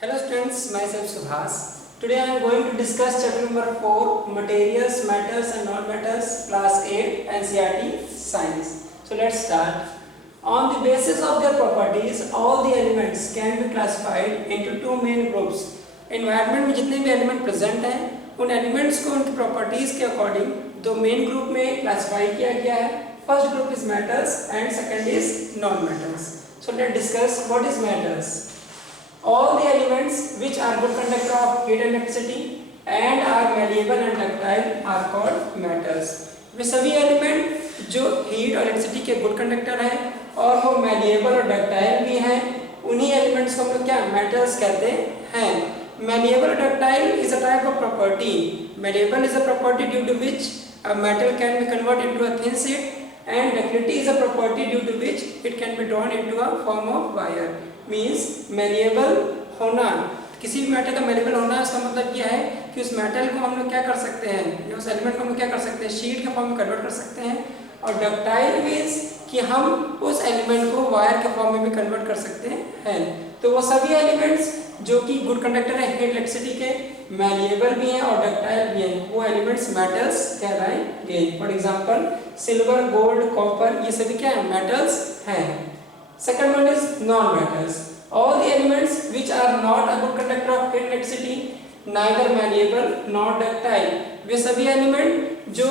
Hello students, myself Subhas. Today I am going to discuss chapter number 4, Materials, Matters and Non-Matters, Class 8, NCERT Science. So let's start. On the basis of their properties, all the elements can be classified into two main groups. Environment में जितने भी element present हैं, उन elements को उनकी properties के according दो main group में classify किया गया है. First group is matters and second is non-matters. So let's discuss what is matters. All the elements which are good conductor of heat and electricity and are malleable and ductile are called matters. वे सभी element जो heat और electricity के good conductor हैं और वो malleable और ductile भी हैं, उन्हीं एलिमेंट्स को हम लोग क्या matters कहते हैं. Malleable और ductile is a type of property. Malleable is a property due to which a metal can be converted into a thin sheet, and ductility is a property due to which it can be drawn into a form of wire. Means malleable होना, किसी भी metal का malleable होना, इसका मतलब यह है कि उस मेटल को हम लोग क्या कर सकते हैं, उस एलिमेंट को हम लोग क्या कर सकते हैं, शीट के फॉर्म में कन्वर्ट कर सकते हैं. और डक्टाइल मीन्स कि हम उस एलिमेंट को वायर के फॉर्म में भी कन्वर्ट कर सकते हैं. तो वो सभी एलिमेंट्स जो कि गुड कंडक्टर है हीट इलेक्ट्रिसिटी के, मेलिएबल भी हैं और डक्टाइल भी हैं, वो एलिमेंट्स मेटल्स कहलाएंगे. For example silver, gold, copper, ये सभी क्या है, मेटल्स हैं. Second one is non-matters. All the elements which are not a good conductor of heat electricity, neither malleable nor ductile. वे सभी एलिमेंट जो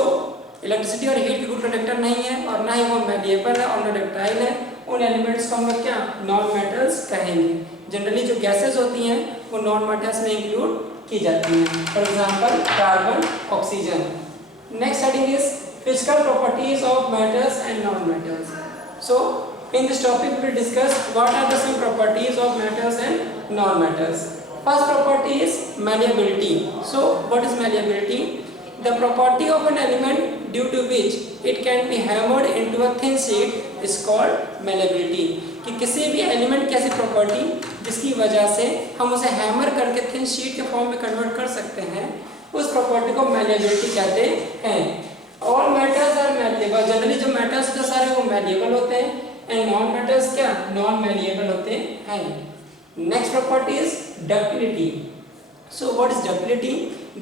इलेक्ट्रिसिटी और हीट के गुड कंडक्टर नहीं है और ना ही वो malleable है और ना ductile है, उन एलिमेंट्स को हम लोग क्या non-matters कहेंगे. जनरली जो गैसेस होती हैं वो non-matters में इंक्लूड की जाती हैं. For example carbon, oxygen. Next heading is physical properties of matters and non-matters. So in this topic we will discuss what are the some properties of matters and non-matters. First property is malleability. So what is malleability? The property of an element due to which it can be hammered into a thin sheet is called malleability. कि किसी भी element की ऐसी property जिसकी वजह से हम उसे हैमर करके थिन शीट के फॉर्म में कन्वर्ट कर सकते हैं, उस प्रॉपर्टी को malleability कहते हैं. All matters are malleable. Generally जो मैटर्स होते हैं सारे वो malleable होते हैं and non matters क्या non malleable होते हैं. Next property is ductility. So what is ductility?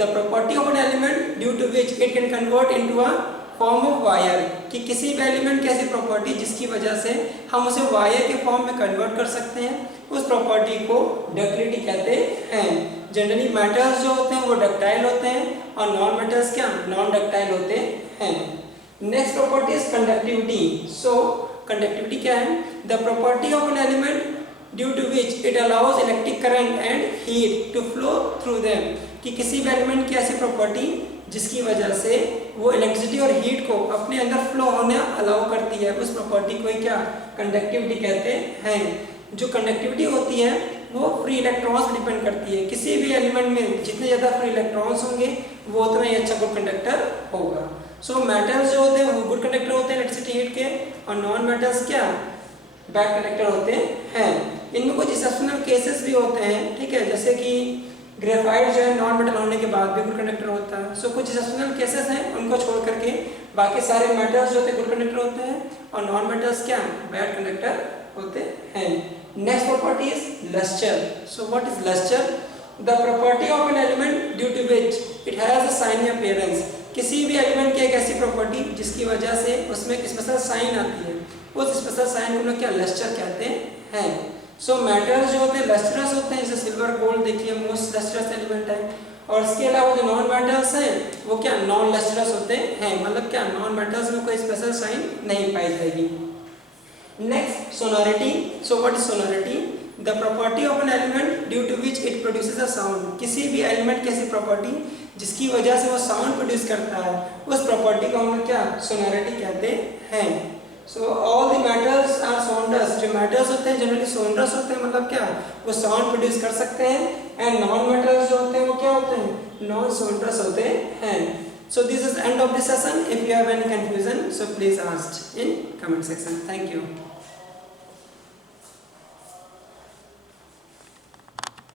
The property of an element due to which it can convert into a form of wire. कि किसी भी एलिमेंट की ऐसी प्रॉपर्टी जिसकी वजह से हम उसे वायर के फॉर्म में कन्वर्ट कर सकते हैं, उस प्रॉपर्टी को डक्टिलिटी कहते हैं. जनरली मैटर्स जो होते हैं वो डक्टाइल होते हैं और नॉन मैटर्स क्या नॉन डक्टाइल होते हैं. Next property is conductivity. So conductivity क्या है? The property of an element due to which it allows electric current and heat to flow through them. कि किसी भी एलिमेंट की ऐसी प्रॉपर्टी जिसकी वजह से वो इलेक्ट्रिसिटी और हीट को अपने अंदर फ्लो होने अलाउ करती है, उस प्रॉपर्टी को क्या कंडक्टिविटी कहते हैं. जो कंडक्टिविटी होती है वो फ्री इलेक्ट्रॉन्स पर डिपेंड करती है. किसी भी एलिमेंट में जितने ज़्यादा फ्री इलेक्ट्रॉन्स होंगे वो उतना ही अच्छा गुड कंडक्टर होगा. सो मैटर्स जो होते हैं वो गुड कंडक्टर होते हैं इलेक्ट्रिसिटी हीट के, और नॉन मैटर्स क्या बैड कंडक्टर होते हैं. इनमें कुछ एक्सेप्शनल केसेस भी होते हैं, ठीक है, जैसे कि ग्रेफाइट जो है नॉन मेटल होने के बाद भी गुड कंडक्टर होता है. सो कुछ एक्सेप्शनल केसेस हैं, उनको छोड़ करके बाकी सारे मेटल्स जो होते हैं गुड कंडक्टर होते हैं और नॉन मेटल्स क्या बैड कंडक्टर होते हैं. Next property is lustre. So what is lustre? The property of an element due to which it has a shiny appearance. किसी भी एलिमेंट की एक ऐसी प्रॉपर्टी जिसकी वजह से उसमें एक स्पेशल साइन आती है, उस स्पेशल साइन को लोग क्या लस्टर कहते हैं. सो मैटर्स जो होते हैं लस्टरस होते हैं, जैसे सिल्वर, गोल्ड देखिए मोस्ट लस्टरस एलिमेंट है. और इसके अलावा जो नॉन मैटर्स हैं वो क्या नॉन लस्टरस होते हैं, मतलब क्या नॉन मैटर्स में कोई स्पेशल साइन नहीं पाई जाएगी. Next sonority. So what is sonority? The property of an element due to which it produces a sound. किसी भी एलिमेंट की ऐसी प्रॉपर्टी जिसकी वजह से वो साउंड प्रोड्यूस करता है, उस प्रॉपर्टी को हम क्या सोनोरिटी कहते हैं. So all the metals are sonorous. जो मैटर्स होते हैं जनरली सोनरस होते हैं, मतलब क्या वो साउंड प्रोड्यूस कर सकते हैं. एंड नॉन मैटर्स जो होते हैं वो क्या होते हैं नॉन सोनरस होते हैं. So this is end of this session. If you have any confusion so please ask in comment section. Thank you.